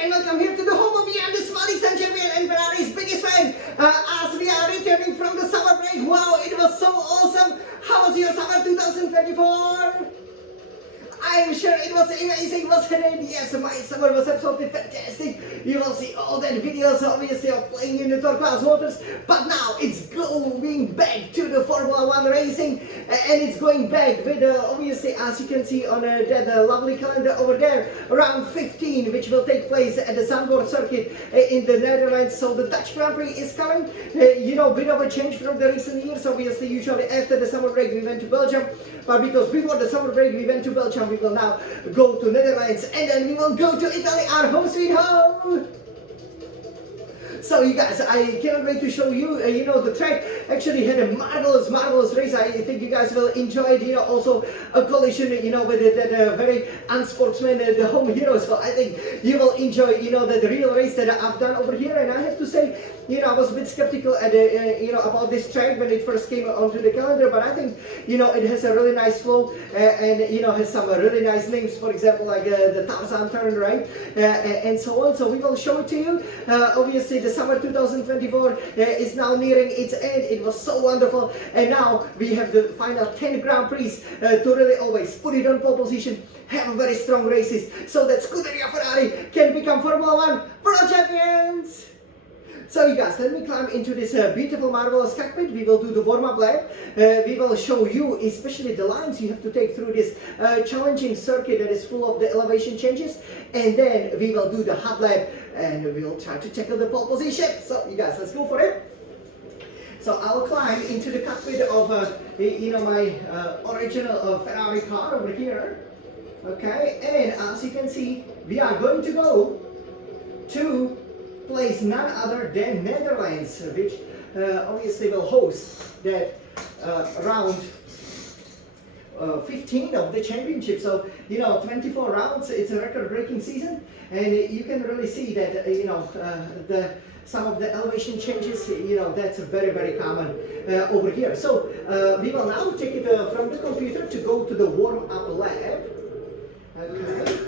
and welcome here to the home of the undisputed Sun champion and Ferrari's biggest fan. As we are returning from the summer break, wow, it was so awesome. How was your summer 2024? I'm sure it was amazing, wasn't it? Yes, my summer was absolutely fantastic. You will see all that videos, obviously, of playing in the turquoise waters. But now it's going back to the Formula 1 racing. And it's going back with, obviously, as you can see on that lovely calendar over there, round 15, which will take place at the Zandvoort circuit in the Netherlands. So the Dutch Grand Prix is coming. You know, bit of a change from the recent years. Obviously, usually after the summer break, we went to Belgium. But because before the summer break, we went to Belgium, we will now go to Netherlands, and then we will go to Italy, our home sweet home. So you guys, I cannot wait to show you, you know, the track actually had a marvelous race. I think you guys will enjoy it. You know, also a collision, you know, with that very unsportsman, the home hero. So I think you will enjoy, you know, the real race that I've done over here. And I have to say, you know, I was a bit skeptical at you know, about this track when it first came onto the calendar, but I think, you know, it has a really nice flow and you know, has some really nice names. For example, like the Tarzan turn, right, and so on. So we will show it to you. Obviously, the summer 2024 is now nearing its end. It was so wonderful, and now we have the final 10 Grand Prix to really always put it on pole position, have very strong races, so that Scuderia Ferrari can become Formula 1 World Champions. So you guys, let me climb into this beautiful, marvelous cockpit. We will do the warm-up lap. We will show you, especially the lines you have to take through this challenging circuit that is full of the elevation changes. And then we will do the hot lap, and we will try to tackle the pole position. So you guys, let's go for it. So I'll climb into the cockpit of, you know, my original Ferrari car over here. Okay, and as you can see, we are going to go to place none other than Netherlands, which obviously will host that round 15 of the championship. So, you know, 24 rounds, it's a record-breaking season, and you can really see that, you know, some of the elevation changes, you know, that's very common over here. So we will now take it from the computer to go to the warm-up lab. Okay.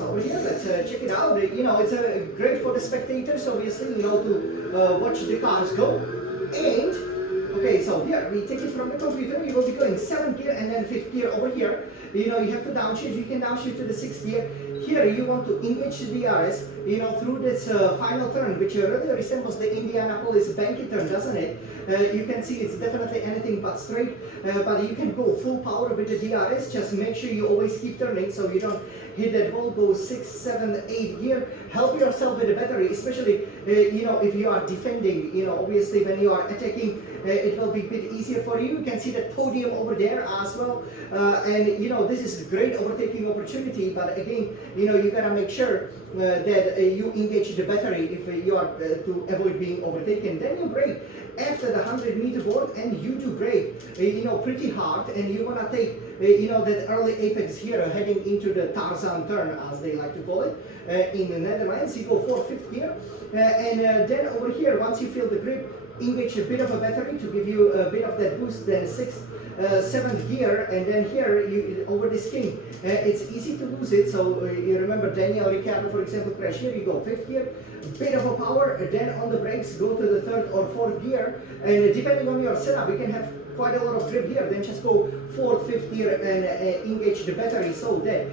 Over here, let's check it out. You know, it's great for the spectators, obviously, you know, to watch the cars go. And, okay, so here, we take it from the computer. We will be going 7th gear and then 5th gear over here. You know, you have to downshift. You can downshift to the 6th gear. Here, you want to engage the DRS, you know, through this final turn, which really resembles the Indianapolis banky turn, doesn't it? You can see it's definitely anything but straight, but you can go full power with the DRS. Just make sure you always keep turning so you don't hit that wall. Go 6, 7, 8 gear. Help yourself with the battery, especially, you know, if you are defending, you know, obviously when you are attacking, it will be a bit easier for you. You can see the podium over there as well. And, you know, this is a great overtaking opportunity, but again, you know, you gotta make sure that you engage the battery if you are to avoid being overtaken. Then you brake after the 100-meter board, and you do brake, you know, pretty hard, and you wanna take, you know, that early apex here, heading into the Tarzan turn, as they like to call it, in the Netherlands. You go 4th, 5th gear, and then over here, once you feel the grip, engage a bit of a battery to give you a bit of that boost. Then 6th, 7th gear, and then here you over this king, it's easy to lose it. So you remember Daniel Ricciardo, for example, crash here. You go 5th gear, bit of a power, then on the brakes go to the 3rd or 4th gear, and depending on your setup, you can have quite a lot of grip here. Then just go 4th, 5th gear and engage the battery so that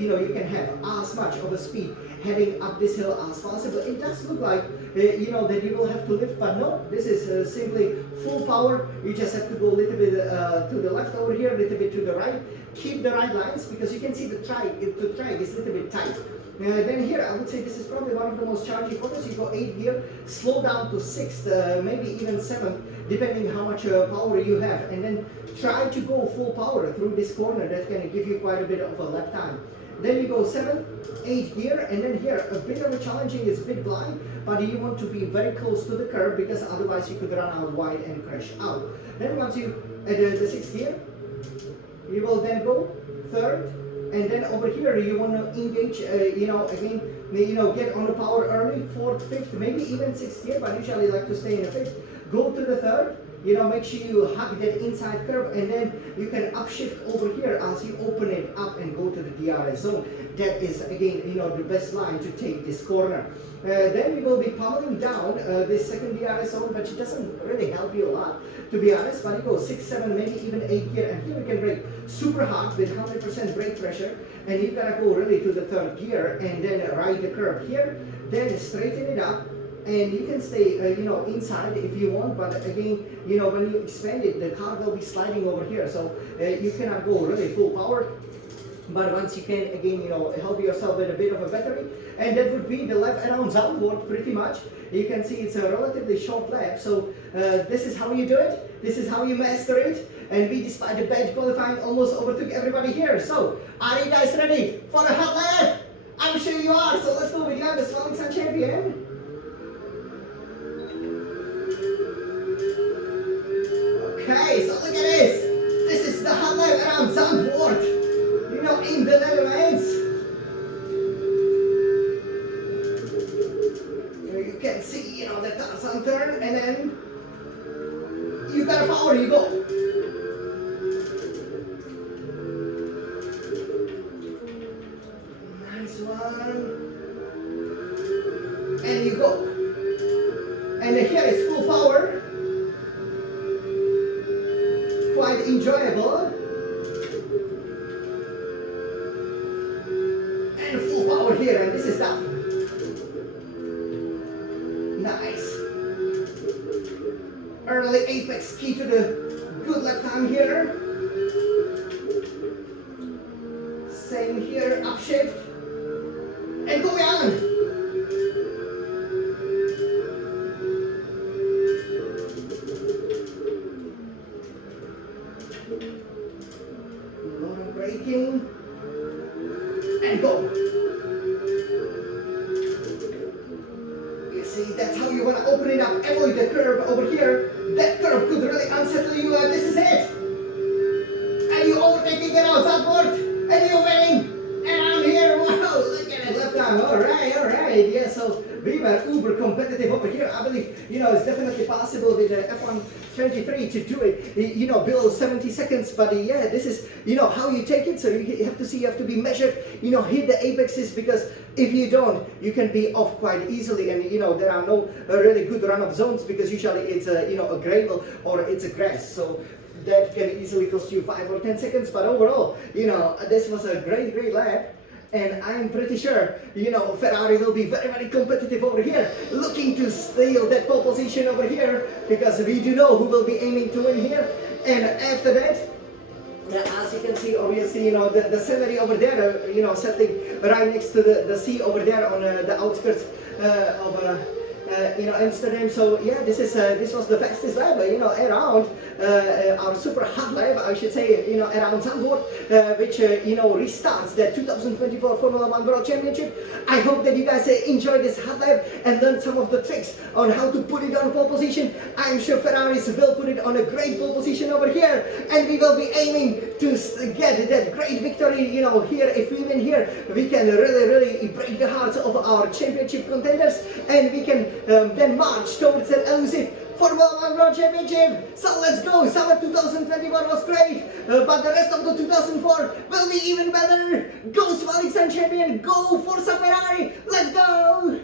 you know, you can have as much of a speed heading up this hill as possible. It does look like you know, that you will have to lift, but no, this is simply full power. You just have to go a little bit to the left over here, a little bit to the right. Keep the right lines, because you can see the track is a little bit tight. Then here, I would say this is probably one of the most challenging corners. You go 8th gear, slow down to 6th, maybe even 7th, depending how much power you have, and then try to go full power through this corner. That's going to give you quite a bit of a lap time. Then you go 7th, 8th gear, and then here, a bit of a challenging, is a bit blind, but you want to be very close to the curb, because otherwise you could run out wide and crash out. Then once you, at the 6th gear, you will then go 3rd, and then over here you want to engage, you know, again, you know, get on the power early, 4th, 5th, maybe even 6th gear, but usually I like to stay in the 5th. Go to the 3rd, you know, make sure you hug that inside curve, and then you can upshift over here as you open it up and go to the DRS zone. That is again, you know, the best line to take this corner. Then we will be pummeling down this second DRS zone, but it doesn't really help you a lot, to be honest. But you go 6, 7, maybe even 8 gear, and here we can brake super hard with 100% brake pressure, and you gotta go really to the third gear and then ride the curve here, then straighten it up. And you can stay, you know, inside if you want, but again, you know, when you expand it, the car will be sliding over here, so you cannot go really full power. But once you can, again, you know, help yourself with a bit of a battery, and that would be the lap around Zandvoort pretty much. You can see it's a relatively short lap, so this is how you do it, this is how you master it, and we, despite the bad qualifying, almost overtook everybody here. So, are you guys ready for a hot lap? I'm sure you are, so let's go with you, the Swelling Sun champion. Okay, so look at this. This is the hot lap around Zandvoort, you know, in the Netherlands. You can see, you know, the cars on turn, and then you got a power, you go. Nice one. And you go. And here is full power. Quite enjoyable, and full power here, and this is done. Nice. Early apex key to the good lap time here. Same here, upshift, and go on. Braking and go. You see, that's how you want to open it up. Avoid the curve over here. That curve could really unsettle you, and this is it. And you overtaking it out upward, and you're winning. And I'm here. Wow, look at it, left time. All right. Yeah, so we were uber competitive over here. I believe, you know, it's definitely possible with the F1 23 to do it, you know, below 70 seconds. But yeah, this is, you know, how you take it. So you have to see, you have to be measured, you know, hit the apexes, because if you don't, you can be off quite easily. And, you know, there are no really good run-off zones, because usually it's a, you know, a gravel or it's a grass. So that can easily cost you 5 or 10 seconds. But overall, you know, this was a great lap. And I'm pretty sure, you know, Ferrari will be very competitive over here, looking to steal that pole position over here, because we do know who will be aiming to win here. And after that, as you can see, obviously, you know, the scenery over there, you know, settling right next to the sea over there on the outskirts of you know, Amsterdam. So yeah, this was the fastest lap, you know, around our super hot lap, I should say, you know, around Zandvoort, which you know, restarts the 2024 Formula 1 World Championship. I hope that you guys enjoyed this hot lap and learned some of the tricks on how to put it on pole position. I'm sure Ferraris will put it on a great pole position over here, and we will be aiming to get that great victory. You know, here, if we win here, we can really break the hearts of our championship contenders, and we can then march towards that elusive Formula 1 World Championship. So let's go. Summer 2021 was great, but the rest of the 2004 will be even better. Go Swelling Sun champion, go Forza Ferrari, let's go!